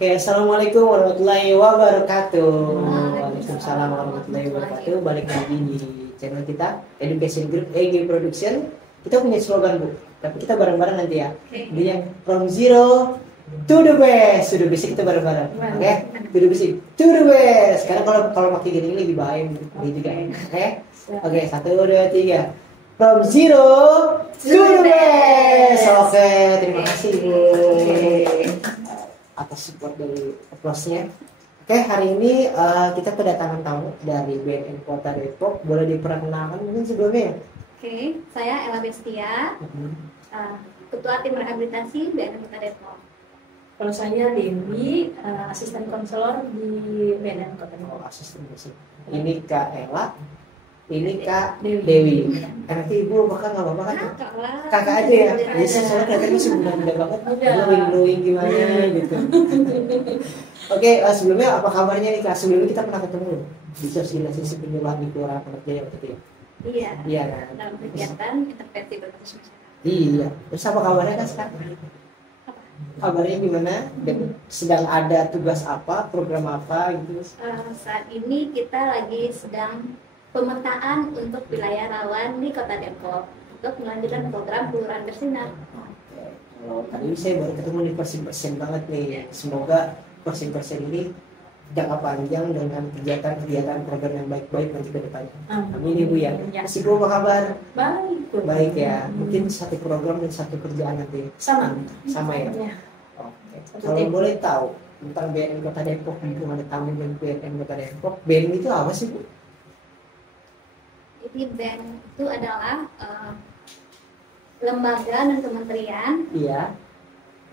Oke, assalamualaikum warahmatullahi wabarakatuh. Waalaikumsalam warahmatullahi wabarakatuh. Balik lagi di channel kita Education Group EG Production. Kita punya slogan, Bu, tapi kita bareng-bareng nanti ya. Ini yang from zero to the best. To the best kita bareng-bareng. Oke, to the best, to the best. Karena kalau pakai gini lebih baik gitu kan. Oke, 1, 2, 3. From zero to the best. Oke, terima kasih, Bu, atas support dari applause-nya. Oke, hari ini kita kedatangan tamu dari BNN Kota Depok. Boleh diperkenalkan mungkin sebelumnya ya? Oke, saya Ella Bestia, Ketua Tim Rehabilitasi BNN Kota Depok. Kalau saya Dewi, asisten konselor di BNN Kota Depok. Asisten konselor. Ini Kak Ella, ini Kak Dewi. Nanti Ibu bahkan nggak apa-apa kan? Kakak aja ya. Jadi soalnya kelihatannya masih muda-muda banget. Glowing gimana gitu. Oke, sebelumnya apa kabarnya nih Kak? Sebelumnya kita pernah ketemu di sosialisasi penyuluhan di Kelurahan Pengerjaya waktu itu ya? Iya. Iya. Dalam kegiatan intervensi berbasis masyarakat. Iya. Terus apa kabarnya Kak sekarang? Kabarnya gimana? Dan sedang ada tugas apa? Program apa gitu? Saat ini kita lagi sedang pemetaan untuk wilayah rawan di Kota Depok untuk melanjutkan program Kelurahan Bersinar. Kalau tadi saya baru ketemu nih persen banget nih. Semoga persen ini jangka panjang dengan kegiatan-kegiatan program yang baik-baik nanti ke depannya. Amin Ibu ya. Si Bu apa kabar? Baik. Baik ya. Mungkin satu program dan satu kerjaan nanti. Sama ya. Oke. Kalau boleh tahu tentang BNN Kota Depok, mumpung ada tamu dari BNN Kota Depok, BNN itu apa sih Bu? Jadi BNN itu adalah lembaga dan kementerian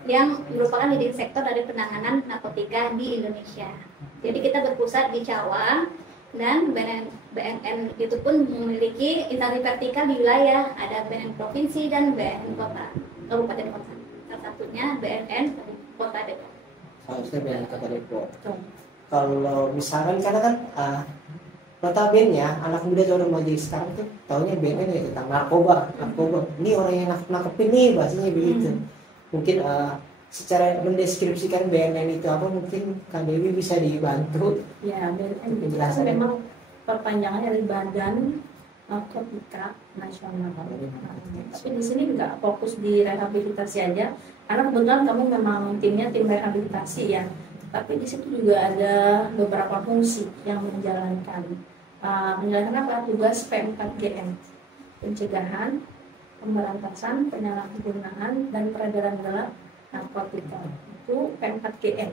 yang merupakan leading sektor dari penanganan narkotika di Indonesia. Jadi kita berpusat di Cawang dan BNN itu pun memiliki instansi vertikal di wilayah. Ada BNN provinsi dan BNN kota, kabupaten kota. Salah satunya BNN Kota Depok. Harusnya BNN Kota Depok. Kalau misalkan karena kan notabene ya anak muda atau remaja sekarang tuh taunya BNN ya tentang narkoba. Ini orang yang nangkepin nih bahasanya begitu. Mungkin secara mendeskripsikan BNN itu apa mungkin Kak Dewi bisa dibantu. Ya, BNN itu memang perpanjangan dari Badan Narkotika Nasional. Tapi di sini nggak fokus di rehabilitasi aja, karena kebetulan kamu memang timnya tim rehabilitasi ya. Tapi di situ juga ada beberapa fungsi yang menjalankan apa? Tugas P4GM, pencegahan, pemberantasan, penyalahgunaan, dan peredaran gelap narkotika. Itu P4GM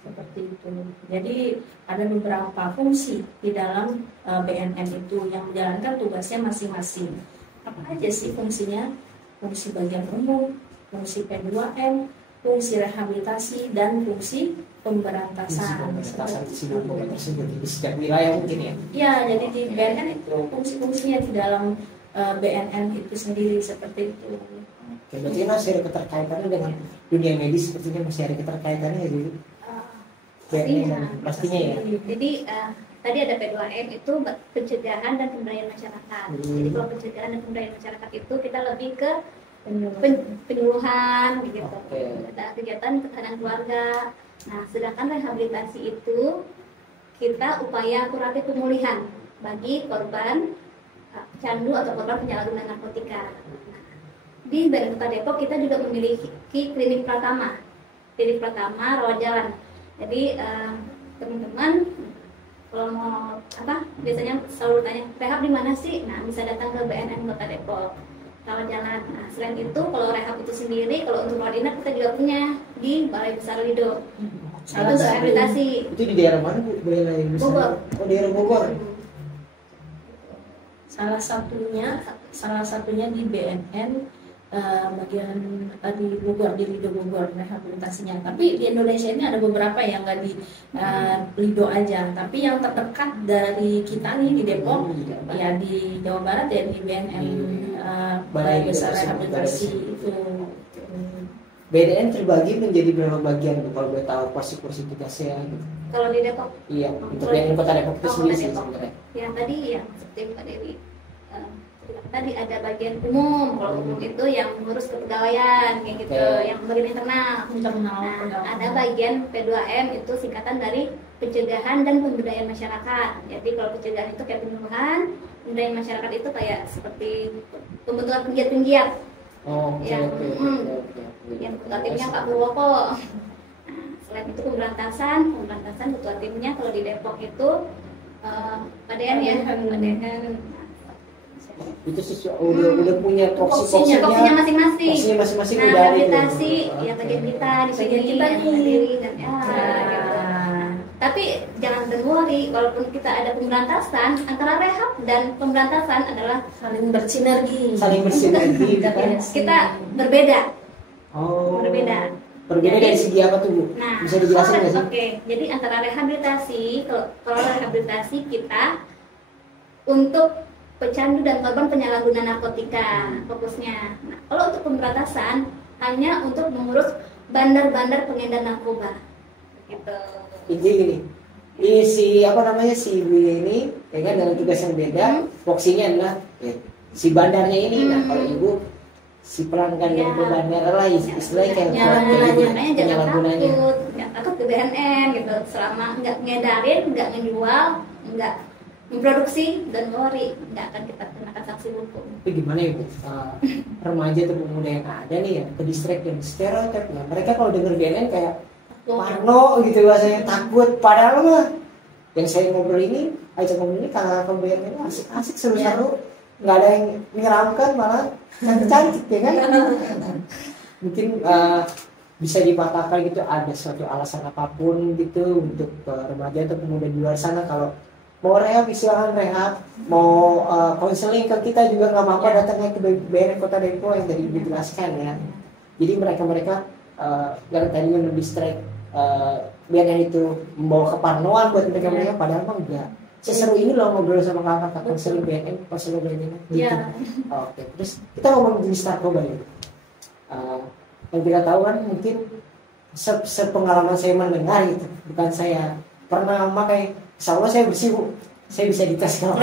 seperti itu. Jadi ada beberapa fungsi di dalam BNN itu yang menjalankan tugasnya masing-masing. Apa aja sih fungsinya? Fungsi bagian umum, fungsi P2M, fungsi rehabilitasi, dan fungsi pemberantasan. Di setiap wilayah mungkin ya. Ya, jadi di BNN itu fungsi-fungsinya di dalam BNN itu sendiri seperti itu. Oke, berarti masih ada keterkaitannya dengan dunia medis, sepertinya masih ada keterkaitannya ya dulu. Pastinya ya. Jadi tadi ada P2M itu pencegahan dan pemberdayaan masyarakat. Jadi kalau pencegahan dan pemberdayaan masyarakat itu kita lebih ke penyuluhan gitu. Ada kegiatan ketahanan keluarga. Nah, sedangkan rehabilitasi itu kita upaya kuratif pemulihan bagi korban candu atau korban penyalahgunaan narkotika. Di BNN Kota Depok kita juga memiliki klinik pratama rawat jalan. Jadi teman-teman kalau mau biasanya selalu tanya rehab di mana sih? Nah, bisa datang ke BNN Kota Depok rawat jalan. Nah, selain itu kalau rehab itu sendiri, kalau untuk rawat inap kita juga punya di Balai Besar Lido. Itu untuk rehabilitasi. Itu di daerah mana Bu? Balai Besar? Bogor. Oh, daerah Bogor. Salah satunya di BNN bagian di Bogor, di Lido Bogor rehabilitasinya. Tapi di Indonesia ini ada beberapa yang nggak di Lido aja. Tapi yang terdekat dari kita nih di Depok, ya di Jawa Barat ya di BNN Balai Besar Rehabilitasi itu. BNN terbagi menjadi berapa bagian Bu? Kalau boleh tahu porsi-porsi tugasnya gitu. Kalau di Depok? Iya, untuk BNN Kota Depok itu sendiri sih sebenarnya. Yang tadi yang seperti Pak Dewi Tadi ada bagian umum, kalau umum itu yang mengurus kepegawaian kayak gitu, yang bagian internal. Nah, ada bagian P2M itu singkatan dari pencegahan dan pemberdayaan masyarakat. Jadi kalau pencegahan itu kayak penyuluhan, pemberdayaan masyarakat itu kayak seperti pembentukan penggiat-penggiat. Yang ketua timnya Pak Purwoko. Nah, selain itu pemberantasan ketua timnya kalau di Depok itu Pak Dean ya, Pak Dean. Itu udah punya porsinya masing-masing. Nah, udah rehabilitasi ya bagian kita di sini kita sendiri dan gitu. Tapi jangan worry, walaupun kita ada pemberantasan, antara rehab dan pemberantasan adalah saling bersinergi. Kita berbeda. Berbeda dari segi apa tuh Bu? Nah, bisa dijelasin nggak sih? Oke, jadi antara rehabilitasi, kalau rehabilitasi kita untuk pecandu dan korban penyalahgunaan narkotika fokusnya. Nah, kalau untuk pemberantasan hanya untuk mengurus bandar-bandar pengedar narkoba. Gitu. Intinya gini, si ibu ini ya kan dengan tugas yang beda, fokusnya adalah si bandarnya ini. Nah kalau ibu si pelanggan yang ke bandar lah istilahnya kayak jangan takut ke BNN gitu, selama nggak ngedarin, nggak ngejual, nggak memproduksi dan worry, nggak akan kita kenakan sanksi hukum. Tapi gimana ya Bu, remaja atau pemuda yang ada nih ya ke distrik yang stereotip, nah mereka kalau denger BNN kayak parno gitu bahasanya, takut. Padahal mah yang saya ngobrol ini, ajak ngobrol ini kakak BNN asik-asik seru-seru, nggak ada yang menyeramkan, malah cantik-cantik ya kan. Mungkin bisa dipatahkan gitu, ada suatu alasan apapun gitu untuk remaja atau pemuda di luar sana kalau mau rehab silahkan rehab, mau konseling ke kita juga nggak apa-apa, datangnya ke BNN Kota Depok yang tadi dijelaskan ya. Jadi mereka yang tadinya mendistract BNN itu membawa keparnoan buat mereka padahal mah enggak. Seseru ini loh ngobrol sama kakak konseling BNN, konselor BNN gitu. Oke, terus kita ngomong jenis narkoba ya. Yang kita tahu kan mungkin sepengalaman saya mendengar gitu, bukan saya pernah memakai. Insya Allah saya bersih Bu, saya bisa dites kalau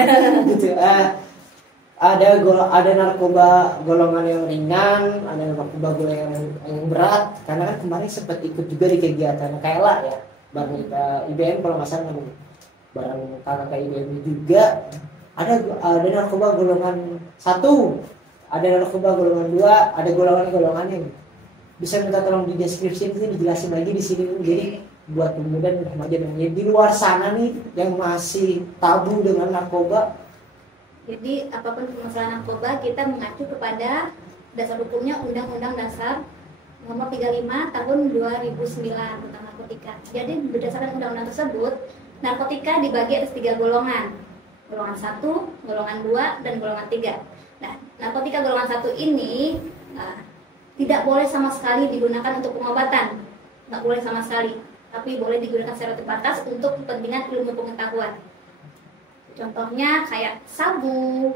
gitu. Ada narkoba golongan yang ringan, ada narkoba golongan yang berat. Karena kan kemarin sempat ikut juga di kegiatan KLA ya, bareng IBM kalau nggak salah, bareng kakak IBM juga. Ada narkoba golongan 1, ada narkoba golongan 2, ada golongan-golongannya. Bisa minta tolong di deskripsi itu dijelasin lagi di sini. Jadi buat pemuda dan remaja di luar sana nih yang masih tabu dengan narkoba. Jadi apapun permasalahan narkoba kita mengacu kepada dasar hukumnya Undang-Undang Dasar Nomor 35 Tahun 2009 tentang narkotika. Jadi berdasarkan undang-undang tersebut, narkotika dibagi atas 3 golongan. Golongan 1, golongan 2, dan golongan 3. Nah, narkotika golongan 1 ini tidak boleh sama sekali digunakan untuk pengobatan. Nggak boleh sama sekali. Tapi boleh digunakan secara terbatas untuk kepentingan ilmu pengetahuan. Contohnya kayak sabu,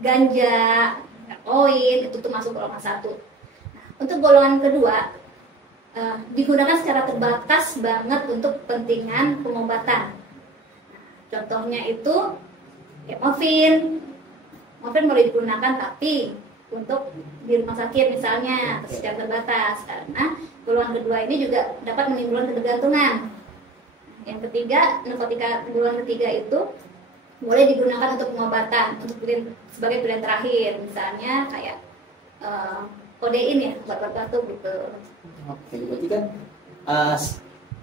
ganja, koin, itu tuh masuk golongan 1. Nah, untuk golongan kedua digunakan secara terbatas banget untuk kepentingan pengobatan. Contohnya itu morfin boleh digunakan tapi untuk di rumah sakit misalnya secara terbatas, karena golongan kedua ini juga dapat menimbulkan ketergantungan. Yang ketiga, narkotika golongan ketiga itu boleh digunakan untuk pengobatan, sebagai pilihan terakhir, misalnya kayak kodein ya, buat batuk gitu. Oke, berarti kan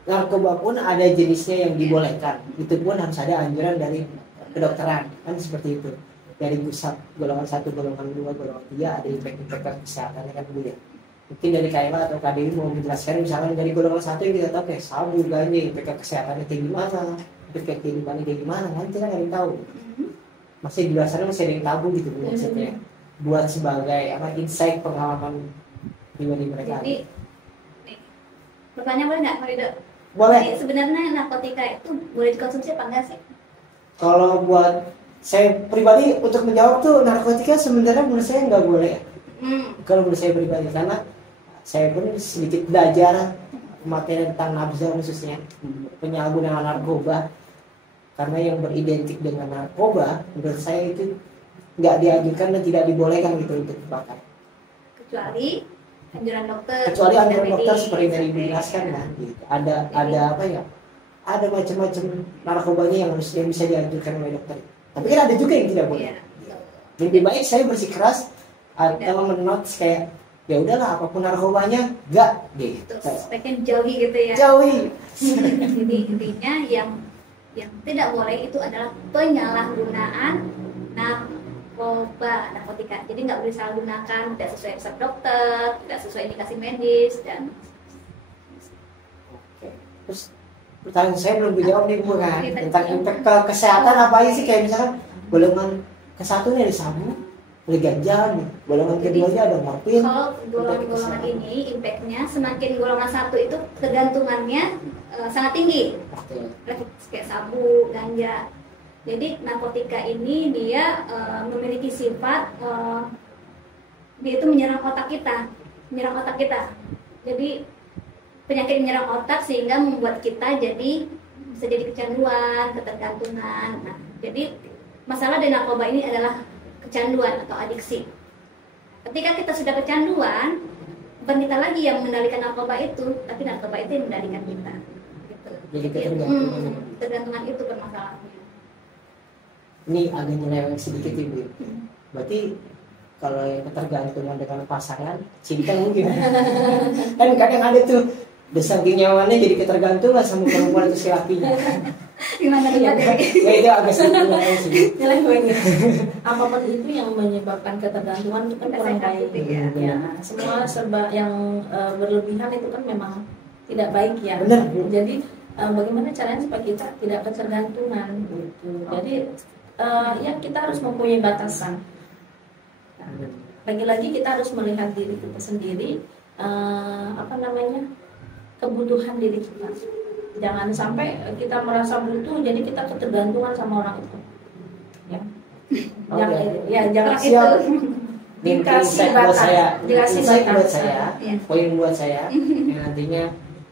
narkoba pun ada jenisnya yang dibolehkan, itu pun harus ada anjuran dari kedokteran, kan seperti itu. Dari pusat golongan 1, golongan 2, golongan 3 ada impact kesehatannya kan Bu ya. Mungkin dari KLA atau KDI mau menjelaskan misalnya dari golongan 1 yang kita tahu kayak sabu, ganja, impact kesehatannya kayak gimana, impact kehidupannya kayak gimana, kan kita nggak ada yang tahu. Masih di luar sana masih ada yang tabu gitu Bu maksudnya. Buat sebagai insight pengalaman pribadi mereka. Jadi, pertanyaan boleh nggak, Marido? Boleh. Jadi sebenarnya narkotika itu boleh dikonsumsi apa enggak sih? Kalau buat saya pribadi untuk menjawab tuh narkotika sebenarnya menurut saya nggak boleh. Kalau menurut saya pribadi, karena saya pun sedikit belajar materi tentang nafza khususnya penyalahgunaan narkoba, karena yang beridentik dengan narkoba menurut saya itu nggak dianjurkan dan tidak dibolehkan gitu untuk dipakai. Kecuali anjuran dokter. Kecuali anjuran medis. dokter seperti yang tadi dijelaskan kan. Gitu. Ada apa ya? Ada macam-macam narkobanya yang harus yang bisa dianjurkan oleh dokter. Tapi kan ada juga yang tidak boleh. Iya. Lebih baik saya bersikeras atau menotes kayak ya udahlah apapun narkobanya enggak gitu. Sebaiknya jauhi gitu ya. Jauhi. Jadi intinya yang tidak boleh itu adalah penyalahgunaan narkotika. Jadi nggak boleh disalahgunakan, tidak sesuai resep dokter, tidak sesuai indikasi medis dan Oke. Terus pertanyaan saya belum dijawab nih Bu kan Iya, tentang impact ke kesehatan apa aja sih, kayak misalkan golongan ke-1 nih ada sabu, ada ganja nih. Golongan keduanya ada morfin. kalau golongan ini impactnya semakin golongan 1 itu kegantungannya sangat tinggi. Oke. Kayak sabu, ganja. Jadi narkotika ini dia memiliki sifat dia itu menyerang otak kita. Jadi penyakit menyerang otak sehingga membuat kita bisa jadi kecanduan, ketergantungan. Nah, jadi masalah dari narkoba ini adalah kecanduan atau adiksi. Ketika kita sudah kecanduan, bukan kita lagi yang mengendalikan narkoba itu, tapi narkoba itu yang mengendalikan kita. Gitu. Jadi ketergantungan. Ketergantungan itu permasalahannya. Ini agak nyeleweng sedikit Ibu. Berarti kalau yang ketergantungan dengan pasangan, cinta mungkin. Kan kadang ada tuh saking nyamannya jadi ketergantungan sama perempuan atau si lakinya. Gimana Ya itu agak sedikit nyeleweng sih. Nyeleweng ya. Apapun itu yang menyebabkan ketergantungan itu kan kurang baik ya. ya. Semua serba yang berlebihan itu kan memang tidak baik ya. Benar. Jadi bagaimana caranya supaya kita tidak ketergantungan gitu. Jadi ya kita harus mempunyai batasan. Lagi-lagi kita harus melihat diri kita sendiri, kebutuhan diri kita. Jangan sampai kita merasa butuh jadi kita ketergantungan sama orang itu. Ya. Jangan Siap. dikasih Insight buat batas. saya, Dikasih insight buat batas. saya, Iya. poin buat saya yang nantinya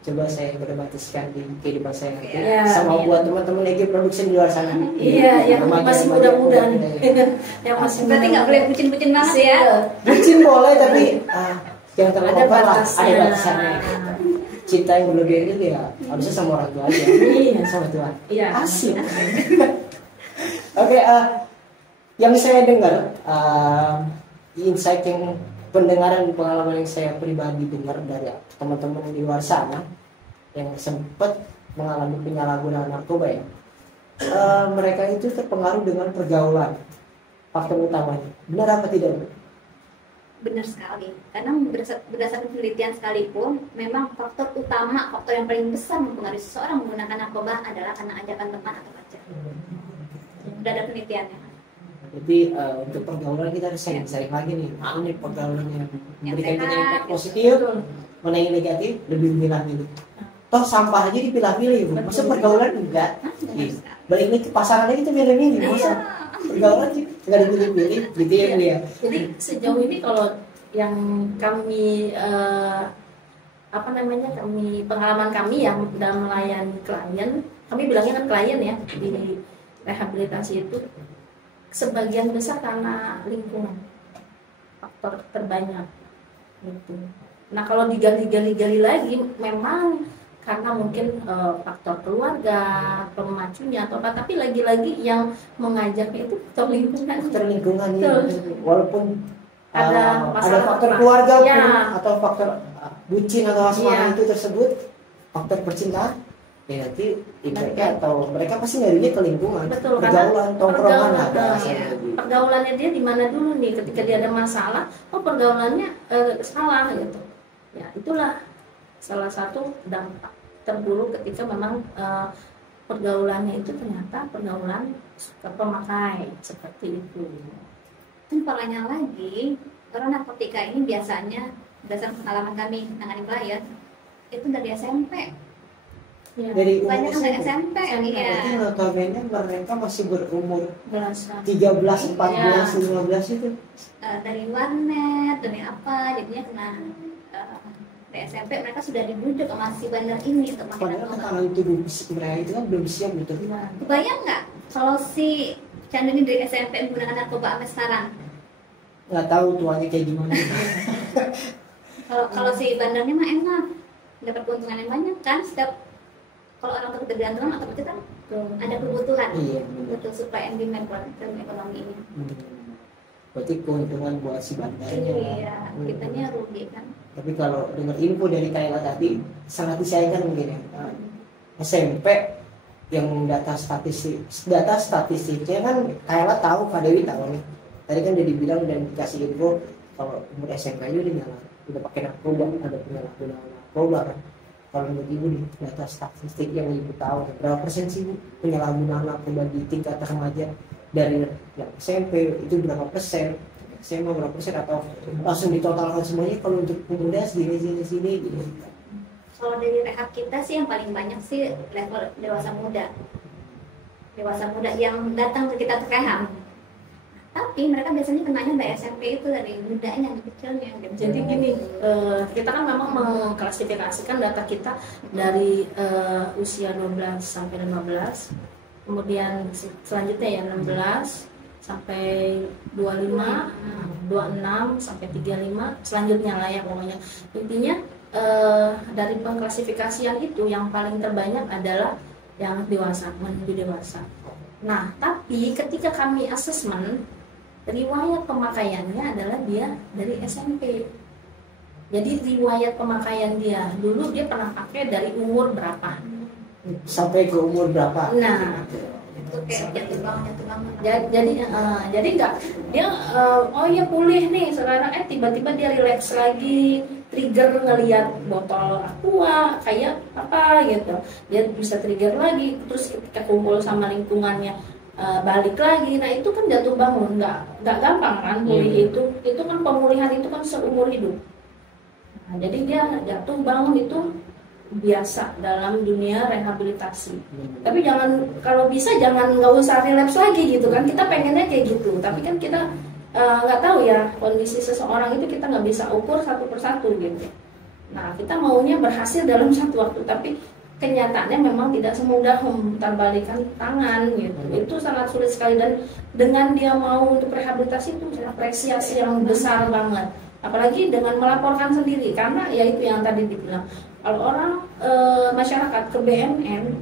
coba saya berbatiskan di kehidupan saya nanti, Iya, sama iya. buat teman-teman lagi produksi di luar sana. Iya, yang Remaja-remaja masih muda-muda nih. muda. Yang masih Berarti nggak boleh bucin-bucin banget ya. Bucin boleh tapi jangan terlalu Ada over lah, batasnya. ada batasannya. Cinta yang berlebihan itu ya harusnya sama orang tua aja, Iya. sama Tuhan. Iya. Asik. Oke, yang saya dengar insight yang pendengaran pengalaman yang saya pribadi dengar dari teman-teman di luar sana yang sempat mengalami penyalahgunaan narkoba ya, mereka itu terpengaruh dengan pergaulan faktor utamanya. Benar apa tidak? Benar sekali. Karena berdasarkan penelitian sekalipun, memang faktor utama, faktor yang paling besar mempengaruhi seseorang menggunakan narkoba adalah karena ajakan teman atau pacar. Sudah ada penelitiannya. Jadi untuk pergaulan kita harus sering-sering lagi nih. Mana nih pergaulan yang memberikan kita sehat, impact positif, mana yang negatif lebih pilih-pilih. Toh sampah aja dipilah-pilih, Bu. Masa pergaulan enggak? Iya. Balik lagi ke pasangan lagi kita pilih-pilih. Masa pergaulan sih enggak dipilih-pilih, gitu ya Bu ya. Jadi sejauh ini kalau yang kami pengalaman kami yang dalam melayani klien, kami bilangnya kan klien ya di rehabilitasi itu sebagian besar karena lingkungan, faktor terbanyak gitu. Nah kalau digali lagi memang karena mungkin faktor keluarga, pemacunya atau apa, tapi lagi-lagi yang mengajaknya itu faktor lingkungan. Faktor lingkungan ini, Betul. walaupun Ada ada masalah faktor apa? keluarga pun Ya. atau faktor bucin atau asmara Ya. itu tersebut, faktor percintaan ya nanti impactnya atau mereka pasti nyarinya ke lingkungan, Betul, pergaulan, tongkrongan lah pergaulan, bahasanya. pergaulannya dia di mana dulu nih ketika dia ada masalah, pergaulannya salah gitu. Ya itulah salah satu dampak terburuk ketika memang pergaulannya itu ternyata pergaulan pemakai seperti itu. Dan parahnya lagi, karena narkotika ini biasanya berdasarkan pengalaman kami menangani klien itu dari SMP. Ya, Dari umur Banyak dari SMP. SMP, Berarti iya. notabene mereka masih berumur belasan. 13, 14, Ya. 15 itu. Dari warnet, dari apa, jadinya kena dari SMP mereka sudah dibujuk sama si bandar ini untuk makin Padahal kan kalau itu fisik mereka itu kan belum siap gitu. Nah, Kebayang nggak kalau si candu ini dari SMP menggunakan narkoba sampai sekarang? Nggak tahu tuanya kayak gimana. Kalau si bandarnya mah enak, dapat keuntungan yang banyak kan. Setiap kalau orang ketergantungan otomatis kan ada kebutuhan. Iya, Betul, supply and demand buat ekonomi ini. Berarti keuntungan buat si bandarnya. Iya, kitanya rugi kan. Tapi kalau dengar info dari Kayla tadi sangat disayangkan mungkin ya. SMP yang data statistiknya kan Kayla tahu, Kak Dewi tahu nih. Tadi kan udah dibilang dan dikasih info kalau umur SMP aja udah pakai narkoba, ada penyalahgunaan narkoba kan. Kalau menurut ibu di data statistik yang ibu tahu, berapa persen sih bu penyalahgunaan narkoba di tingkat remaja dari yang SMP itu berapa persen, SMA berapa persen, atau langsung ditotalkan semuanya kalau untuk pemuda sini gitu. Kalau dari rehab kita sih yang paling banyak sih level dewasa muda yang datang ke kita rehab. Tapi mereka biasanya kenanya dari SMP itu dari mudanya, kecilnya. Jadi gini, kita kan memang mengklasifikasikan data kita dari usia 12 sampai 15, kemudian selanjutnya ya 16 sampai 25, 26 sampai 35, selanjutnya lah ya pokoknya. Intinya dari pengklasifikasian itu yang paling terbanyak adalah yang dewasa, menuju dewasa. Nah, tapi ketika kami asesmen, riwayat pemakaiannya adalah dia dari SMP. Jadi riwayat pemakaian dia dulu dia pernah pakai dari umur berapa sampai ke umur berapa. Nah, Itu kayak jatuh banget. jadi nggak dia oh ya pulih nih sekarang, tiba-tiba dia relax lagi, trigger ngelihat botol aqua kayak apa gitu, dia bisa trigger lagi, terus ketika kumpul sama lingkungannya balik lagi. Nah itu kan jatuh bangun, nggak gampang kan pulih. Itu kan pemulihan itu kan seumur hidup. Nah, jadi dia jatuh bangun itu biasa dalam dunia rehabilitasi. Tapi jangan, kalau bisa jangan nggak usah relapse lagi gitu kan, kita pengennya kayak gitu. Tapi kan kita nggak tahu ya kondisi seseorang itu, kita nggak bisa ukur satu persatu gitu. Nah kita maunya berhasil dalam satu waktu, tapi kenyataannya memang tidak semudah memutarbalikkan tangan gitu. Itu sangat sulit sekali, dan dengan dia mau untuk rehabilitasi itu apresiasi yang besar banget. Apalagi dengan melaporkan sendiri, karena ya itu yang tadi dibilang, kalau orang masyarakat ke BNN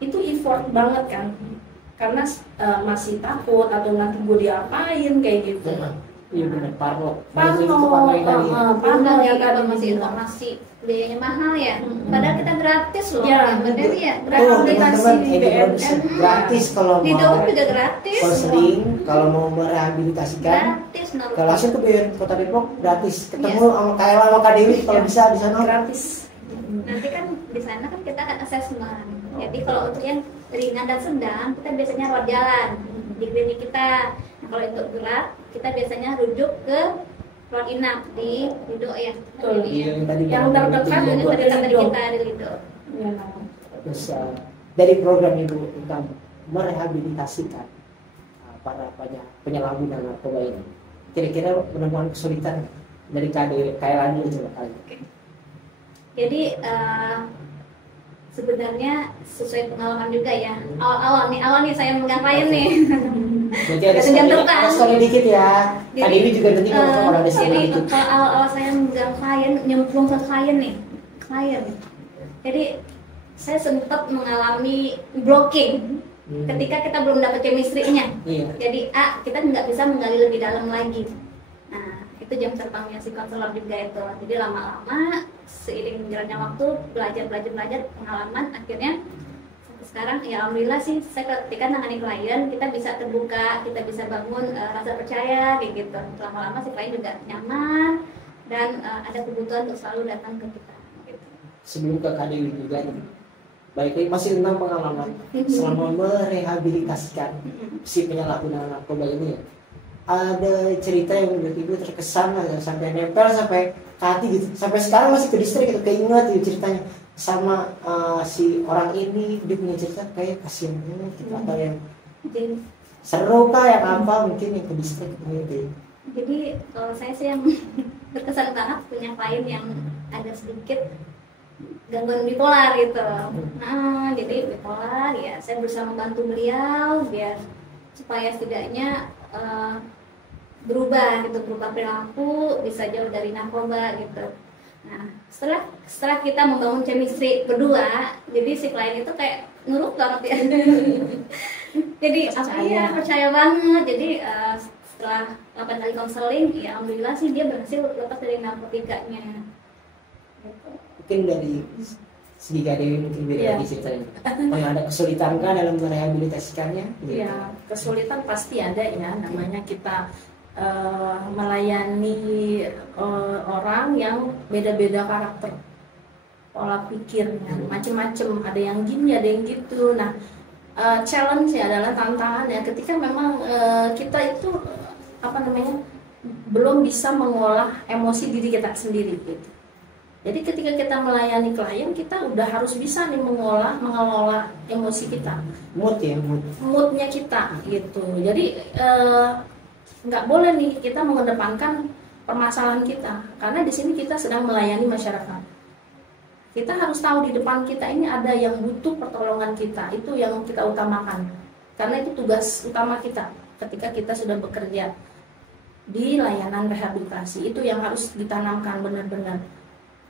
itu effort banget kan, karena masih takut atau nanti gue diapain kayak gitu. Iya benar, Parno yang tadi masih informasi biayanya mahal ya, padahal kita gratis loh. Ya, benar ya, teman-teman, di BNN gratis kalau di mau Depok juga gratis. konseling, kalau mau merehabilitasikan, Gratis kalau langsung ke BNN Kota Depok gratis, ketemu sama Kayla sama Kak Dewi kalau bisa di sana gratis. Nanti kan di sana kan kita akan assessment. Jadi kalau untuk yang ringan dan sedang, kita biasanya rawat jalan di klinik kita. Nah, kalau untuk berat, kita biasanya rujuk ke rawat inap di Lido ya. Betul. yang tadi Yang terdekat Jadi itu tadi ada kata Lido. kita di Lido. Ya. Terus dari program Ibu tentang merehabilitasikan para penyalahguna narkoba ini, kira-kira menemukan kesulitan dari Kayla dulu coba kali. Jadi sebenarnya sesuai pengalaman juga ya. Awal nih saya megang klien nih. Jadi ada sekali dikit ya. Kak Dewi juga nanti kalau ada jadi itu. kalau awal saya megang klien, nyemplung ke klien. Jadi saya sempat mengalami blocking ketika kita belum dapat chemistry-nya. Iya. Jadi kita nggak bisa menggali lebih dalam lagi. Nah itu jam terbangnya si konselor juga itu. Jadi lama-lama seiring berjalannya waktu, belajar pengalaman, akhirnya sampai sekarang ya alhamdulillah sih saya ketika nangani klien kita bisa terbuka, kita bisa bangun rasa percaya kayak gitu. Lama-lama si klien juga nyaman dan ada kebutuhan untuk selalu datang ke kita gitu. Sebelum ke Kak Dewi juga nih, baik lagi masih tentang pengalaman selama merehabilitasikan si penyalahguna narkoba ini ya. Ada cerita yang menurut Ibu terkesan ya, sampai nempel sampai ke hati gitu, sampai sekarang masih ke distrik gitu, keinget gitu ceritanya sama si orang ini, dia punya cerita kayak kasihan banget gitu, atau yang Jadi, seru kah, yang apa mungkin yang ke distrik gitu. jadi kalau saya sih yang berkesan banget punya klien yang ada sedikit gangguan bipolar gitu. Nah, jadi bipolar ya saya berusaha membantu beliau biar supaya setidaknya berubah gitu, berubah perilaku, bisa jauh dari narkoba gitu. Nah, setelah kita membangun chemistry berdua, jadi si klien itu kayak nurut banget ya. Jadi percaya banget. Jadi setelah 8 kali konseling, ya alhamdulillah sih dia berhasil lepas dari narkotikanya. Gitu. Mungkin dari segi Kak Dewi mungkin beda lagi ceritanya. Oh, ada kesulitan kan dalam merehabilitasikannya? Gitu. Ya, kesulitan pasti ada ya, namanya kita melayani orang yang beda-beda karakter, pola pikirnya, macem-macem, ada yang gini, ada yang gitu. Nah, challenge ya adalah tantangannya ketika memang kita itu belum bisa mengolah emosi diri kita sendiri gitu. Jadi ketika kita melayani klien, kita udah harus bisa nih mengelola emosi kita, moodnya kita gitu. Jadi nggak boleh nih kita mengedepankan permasalahan kita, karena di sini kita sedang melayani masyarakat. Kita harus tahu di depan kita ini ada yang butuh pertolongan kita, itu yang kita utamakan, karena itu tugas utama kita ketika kita sudah bekerja di layanan rehabilitasi, itu yang harus ditanamkan benar-benar.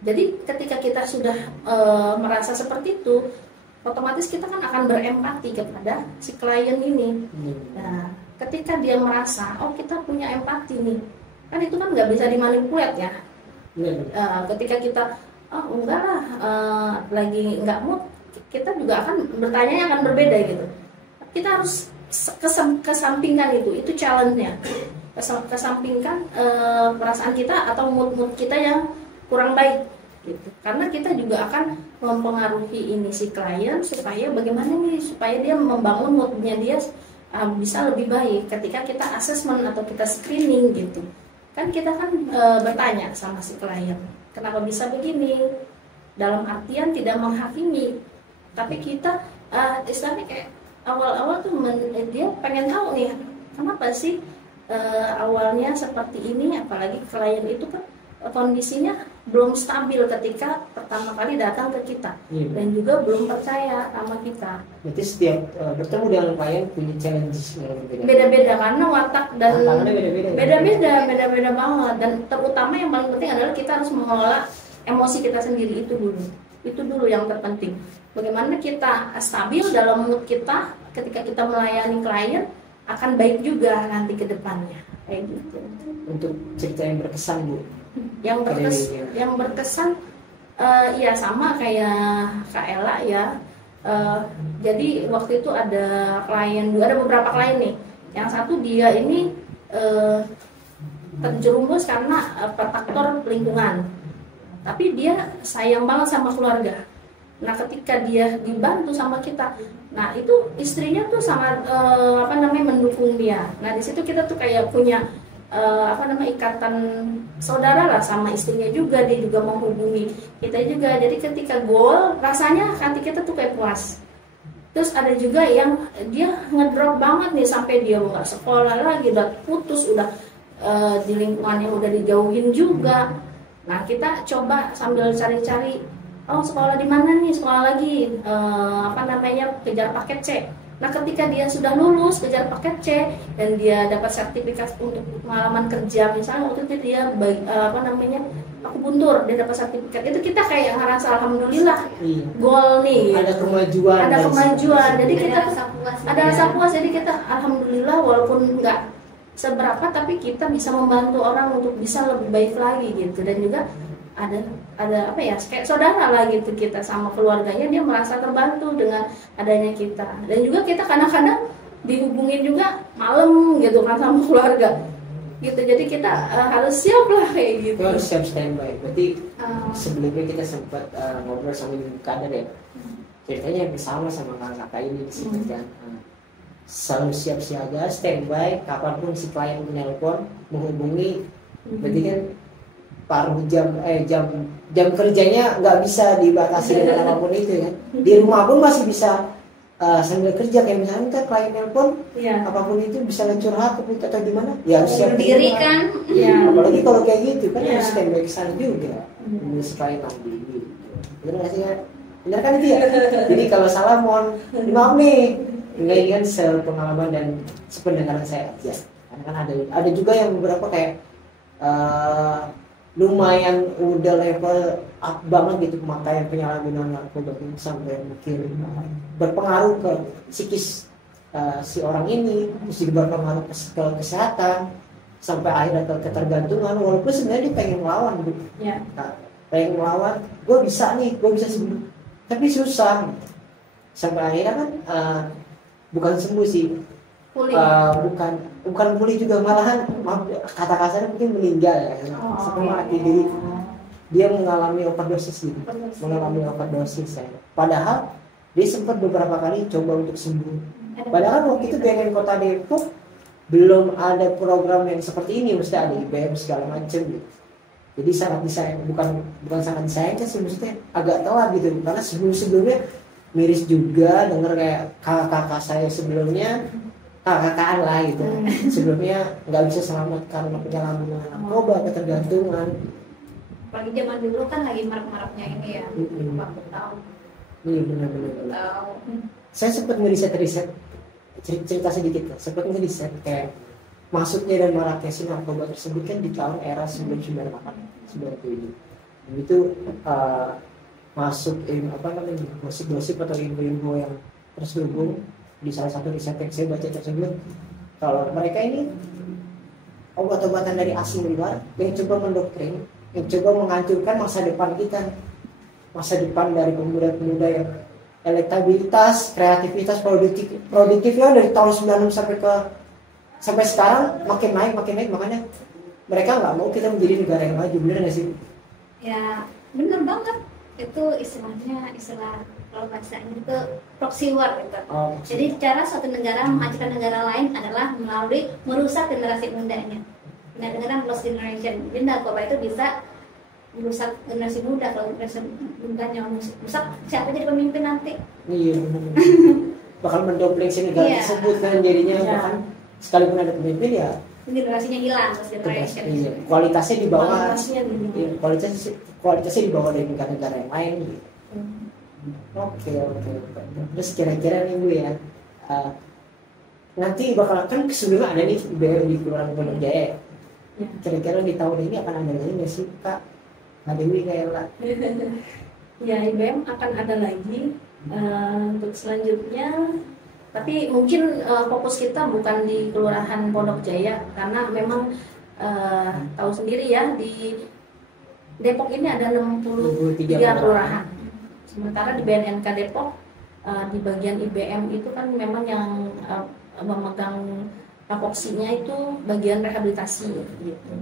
Jadi ketika kita sudah merasa seperti itu, otomatis kita kan akan berempati kepada si klien ini. Nah, ketika dia merasa, oh kita punya empati nih, kan itu kan nggak bisa dimanipulat ya. Ketika kita, oh enggak lah, lagi nggak mood, kita juga akan bertanya akan berbeda gitu. Kita harus kesampingkan itu challenge-nya. Kesampingkan perasaan kita atau mood kita yang kurang baik gitu. Karena kita juga akan mempengaruhi ini si klien supaya bagaimana nih, supaya dia membangun moodnya dia bisa lebih baik ketika kita assessment atau kita screening gitu. Kan kita kan bertanya sama si klien, kenapa bisa begini? Dalam artian tidak menghakimi, tapi kita istilahnya kayak awal-awal tuh dia pengen tahu nih, kenapa sih awalnya seperti ini, apalagi klien itu kan kondisinya belum stabil ketika pertama kali datang ke kita, dan juga belum percaya sama kita. Berarti setiap bertemu dengan klien punya challenges yang berbeda. Beda-beda karena watak dan beda-beda banget, dan terutama yang paling penting adalah kita harus mengelola emosi kita sendiri, itu dulu yang terpenting. Bagaimana kita stabil dalam mood kita ketika kita melayani klien, akan baik juga nanti ke depannya kayak gitu. Untuk cerita yang berkesan Bu, yang berkesan ya sama kayak Kak Ella ya. Jadi waktu itu ada beberapa klien nih. Yang satu dia ini terjerumus karena faktor lingkungan, tapi dia sayang banget sama keluarga. Nah ketika dia dibantu sama kita, nah itu istrinya tuh sangat mendukung dia. Nah di situ kita tuh kayak punya ikatan saudara lah sama istrinya juga, dia juga menghubungi kita juga. Jadi ketika goal, rasanya hati kita tuh kayak puas. Terus ada juga yang dia ngedrop banget nih sampai dia nggak sekolah lagi, udah putus, udah di lingkungannya udah dijauhin juga. Nah kita coba sambil cari-cari, oh sekolah di mana nih, sekolah lagi kejar paket C. Nah ketika dia sudah lulus kejar paket C dan dia dapat sertifikat untuk pengalaman kerja, misalnya waktu itu dia aku buntur, dia dapat sertifikat, itu kita kayak ngerasa alhamdulillah, goal nih, ada kemajuan, jadi kita ada rasa puas, jadi kita alhamdulillah walaupun nggak seberapa tapi kita bisa membantu orang untuk bisa lebih baik lagi gitu. Dan juga ada kayak saudara lah gitu, kita sama keluarganya, dia merasa terbantu dengan adanya kita. Dan juga kita kadang-kadang dihubungin juga malam gitu kan sama keluarga gitu, jadi kita harus siap lah kayak gitu. Harus siap standby. Berarti sebelumnya kita sempat ngobrol sama Ibu Kader ya, ceritanya bersama sama kakak ini di sini kan, selalu siap siaga, standby, kapanpun si klien menelpon, menghubungi. Berarti kan paruh jam kerjanya nggak bisa dibatasi dengan apapun itu kan. Di rumah pun masih bisa sambil kerja, kayak misalnya kan klien nelpon, apapun itu bisa curhat atau di mana, ya harus siap diri kan. Apalagi kalau kayak gitu kan harus standby kesana juga, si klien nanti. Benar nggak sih ya? Benar kan itu ya? Jadi kalau salah mohon maaf nih, Enggak, ini kan sepengalaman dan sependengaran saya aja. Karena kan ada juga yang beberapa kayak lumayan udah level up banget gitu pemakaian penyalahgunaan narkoba ini sampai mungkin berpengaruh ke psikis si orang ini, terus juga berpengaruh ke kesehatan sampai akhirnya ke ketergantungan. Walaupun sebenarnya dia pengen melawan bu, Ya. nah, pengen melawan, gue bisa sembuh, tapi susah. Sampai akhirnya kan bukan sembuh sih, Pulih. bukan pulih juga, malahan kata kasarnya mungkin meninggal ya, sampai mati. Jadi dia mengalami overdosis gitu, mengalami overdosis ya. Padahal dia sempat beberapa kali coba untuk sembuh. Padahal waktu itu BNN Kota Depok belum ada program yang seperti ini, mesti ada IBM segala macam gitu. Jadi sangat disayang, bukan sangat disayangkan sih, maksudnya agak telat gitu, karena sebelumnya miris juga denger kayak kakak-kakak saya sebelumnya, kakak-kakaan lah gitu, sebelumnya nggak bisa selamat karena penyalahgunaan narkoba, ketergantungan. Apalagi zaman dulu kan lagi marak-maraknya ini ya, waktu tahu. Iya benar-benar. Saya sempat ngeriset cerita sedikit lah, sempat ngeriset kayak masuknya dan maraknya si narkoba tersebut kan di tahun era 98, 97. Dan itu masuk gosip-gosip atau info-info yang terselubung di salah satu riset yang saya baca tersebut, kalau mereka ini obat-obatan dari asing luar yang coba mendoktrin, yang coba menghancurkan masa depan kita, masa depan dari pemuda-pemuda yang elektabilitas, kreativitas, produktifnya dari tahun 96 sampai sekarang makin naik, makanya mereka nggak mau kita menjadi negara yang maju, bener nggak sih? Ya bener banget, itu istilah kalau bahasanya itu proxy war gitu. Jadi cara suatu negara menghancurkan negara lain adalah melalui merusak generasi mudanya. Benar-benar lost generation. Jadi narkoba itu bisa merusak generasi muda, kalau generasi mudanya rusak, siapa jadi pemimpin nanti? Iya benar. Bakal mendobleng si negara tersebut kan jadinya, bahkan sekalipun ada pemimpin ya generasinya hilang, lost generation. Iya, kualitasnya di bawah, kualitasnya di bawah dari negara-negara yang lain gitu. Oke. Terus kira-kira nih Bu ya, nanti bakal kan sebelumnya ada nih IBM di Kelurahan Pondok Jaya. Kira-kira di tahun ini akan ada lagi nggak sih Kak? Ada ini kayak Ya, IBM akan ada lagi untuk selanjutnya. Tapi mungkin fokus kita bukan di Kelurahan Pondok Jaya, karena memang tahu sendiri ya, di Depok ini ada 63 kelurahan. Sementara di BNNK Depok di bagian IBM itu kan memang yang memegang kapoksinya itu bagian rehabilitasi gitu.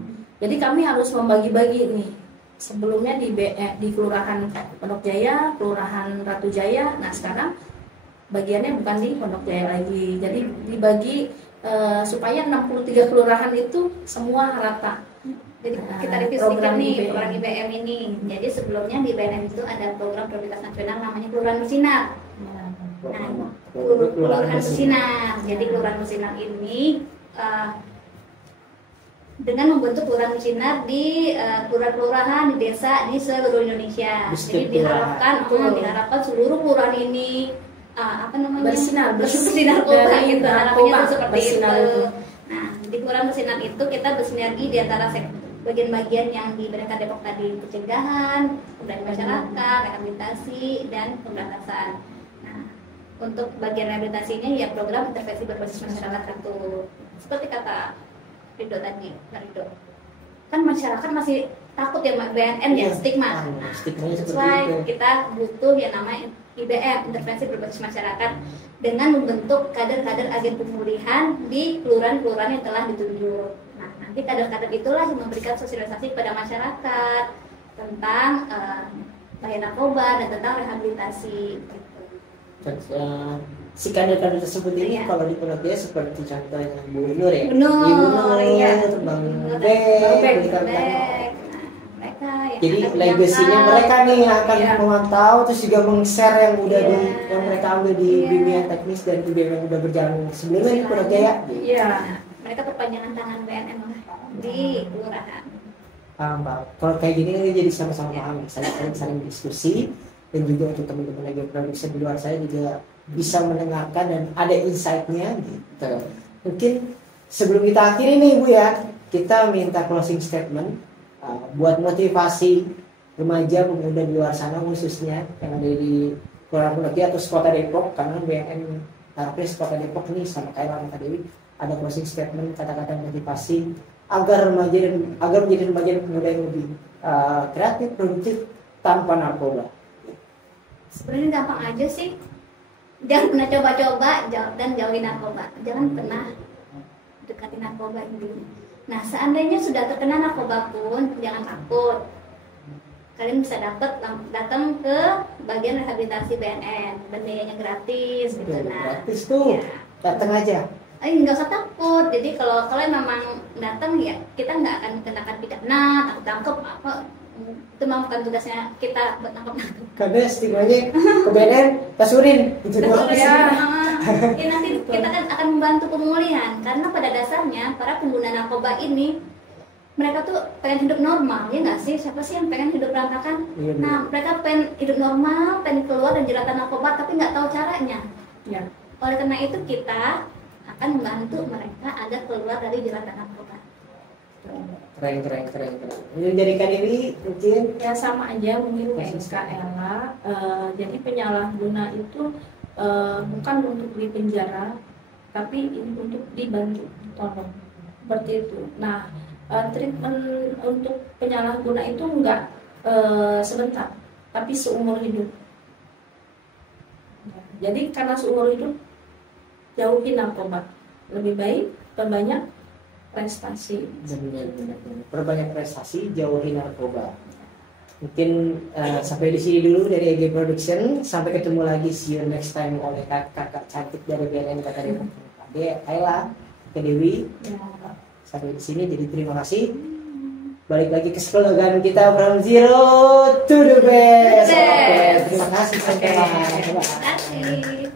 Jadi kami harus membagi-bagi nih. Sebelumnya di Kelurahan Pondok Jaya, Kelurahan Ratu Jaya. Nah sekarang bagiannya bukan di Pondok Jaya lagi. Jadi dibagi supaya 63 kelurahan itu semua rata. Jadi kita review sedikit nih program IBM ini. Jadi sebelumnya di BNN itu ada program prioritas nasional namanya Kelurahan Bersinar. Nah, Kelurahan Bersinar. Jadi Kelurahan Bersinar ini dengan membentuk kelurahan bersinar di kelurahan-kelurahan di desa di seluruh Indonesia. Jadi diharapkan seluruh kelurahan ini bersinar kota gitu, harapannya itu seperti itu. Nah, di kelurahan bersinar itu kita bersinergi di antara bagian-bagian yang diberikan Depok tadi, pencegahan, pemberdayaan masyarakat, rehabilitasi, dan pemberantasan. Nah, untuk bagian rehabilitasinya ya program intervensi berbasis masyarakat itu. Seperti kata Rido tadi, Rido. Kan masyarakat masih takut ya BNN ya, stigma. Nah, sesuai kita butuh yang namanya IBM, intervensi berbasis masyarakat, dengan membentuk kader-kader agen pemulihan di kelurahan-kelurahan yang telah ditunjuk. Nah, nanti kader-kader itulah yang memberikan sosialisasi kepada masyarakat tentang bahaya narkoba dan tentang rehabilitasi. Si kader-kader tersebut ini kalau di Pondok Jaya seperti contohnya Bu Nur ya, Ibu Nur, Bang Bek, mereka yang jadi legasinya mereka nih akan memantau, terus juga meng-share yang udah yang mereka ambil di bimbingan teknis dan IBM yang udah berjalan sebelumnya di Pondok Jaya. Iya, mereka perpanjangan tangan BNN di kelurahan. Paham. Kalau kayak gini jadi sama-sama paham, saling diskusi, dan juga untuk teman-teman lagi produksi di luar saya juga bisa mendengarkan dan ada insight-nya gitu. Mungkin sebelum kita akhiri nih Bu ya, kita minta closing statement buat motivasi remaja pemuda di luar sana khususnya yang ada di Kelurahan Pondok Gede atau Kota Depok, karena BNN Tarpres Kota Depok nih sama kayak Mama Dewi ada closing statement, kata-kata motivasi agar menjadi remaja dan pemuda yang lebih kreatif, produktif tanpa narkoba. Sebenarnya gampang aja sih. Jangan pernah coba-coba dan jauhi narkoba. Jangan pernah dekati narkoba ini. Nah, seandainya sudah terkena narkoba pun jangan takut. Kalian bisa datang ke bagian rehabilitasi BNN dan biayanya gratis gitu. Nah, gratis tuh. Ya. Datang aja. Nggak usah takut. Jadi kalau kalian memang datang ya kita nggak akan kenakan pidana, tangkap apa. Itu memang bukan tugasnya kita buat nangkep. Karena stigmanya ke BNN tasurin itu doang ya. Ya nanti kita kan akan membantu pemulihan karena pada dasarnya para pengguna narkoba ini mereka tuh pengen hidup normal, ya nggak sih? Siapa sih yang pengen hidup berantakan? Iya, nah mereka pengen hidup normal, pengen keluar dari jeratan narkoba tapi nggak tahu caranya ya. Oleh karena itu kita akan membantu mereka agar keluar dari jeratan narkoba. Keren. Menjadikan ini mungkin ya sama aja mungkin kayak Kak Ella. Jadi penyalahguna itu bukan untuk dipenjara, tapi ini untuk dibantu, tolong seperti itu. Nah, treatment untuk penyalahguna itu enggak sebentar, tapi seumur hidup. Jadi karena seumur hidup jauhi narkoba, lebih baik perbanyak prestasi. Perbanyak prestasi, jauhi narkoba. Mungkin sampai di sini dulu dari EG Production. Sampai ketemu lagi, see you next time oleh kakak cantik dari BNN Kota Depok, Ade Ayla, Kak Dewi. Sampai di sini, jadi terima kasih. Balik lagi ke slogan kita, from zero to the best. Oke, terima kasih. Terima kasih.